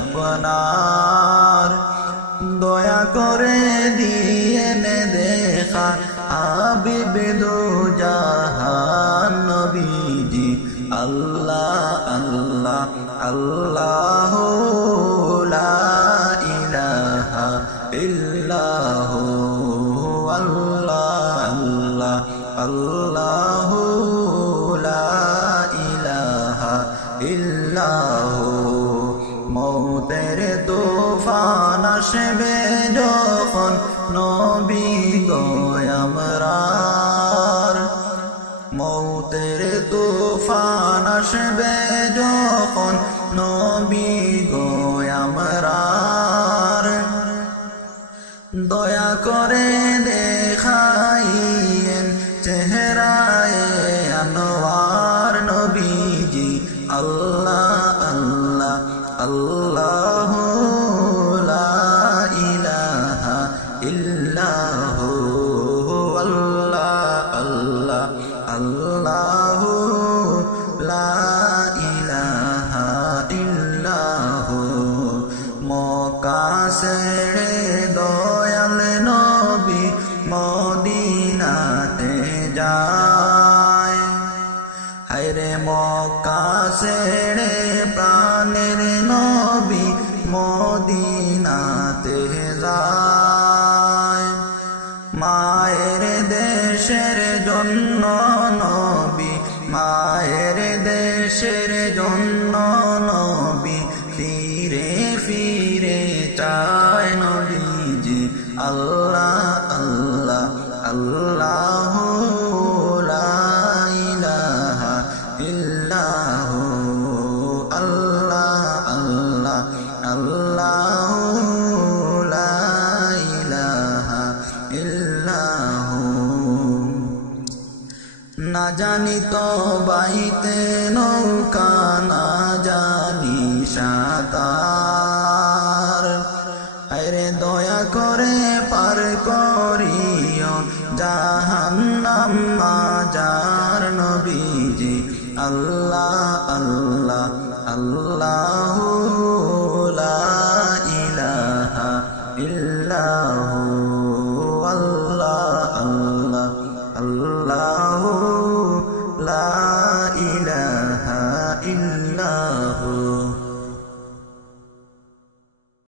আপনার দয়া করে দিয়েন দেখা হাবিব দো জাহান নবীজি আল্লাহ আল্লাহ আল্লাহ লা ইলাহা ইল্লাহু আল্লাহ আল্লাহ আল্লাহ লা ইলাহা ইল্লাহু মৌতের তুফান আসবে যখন নবী গো আমরার মৌতের তুফান আসবে যখন নবী গো আমরার দয়া করে দেখাইয়েন চেহারায়ে আনোয়ার নবীজি আল্লাহ আল্লাহ আল্লাহ লা ইলাহা ইল্লাহু আল্লাহ আল্লাহ আল্লাহ লা ইলাহা ইল্লাহু মক্কা ছেড়ে দয়াল নবী মদিনাতে যায় হায়রে মক্কা ছেড়ে প্রাণের নবী মদিনাতে যায় মায়ের দেশের জন্য নবী মায়ের দেশের জন্য নবী ফিরে ফিরে চায় নবীজি আল্লাহ আল্লাহ আল্লাহ লা ইলাহা ইল্লাহু আল্লাহ আল্লাহ আল্লাহ লা ইলাহা ইল্লাহু না জানি তো বাইতে নৌকা না জানি সাঁতার আরে দয়া করে পার করিও জাহান্নাম মাজার নবীজি আল্লাহ আল্লাহ আল্লাহ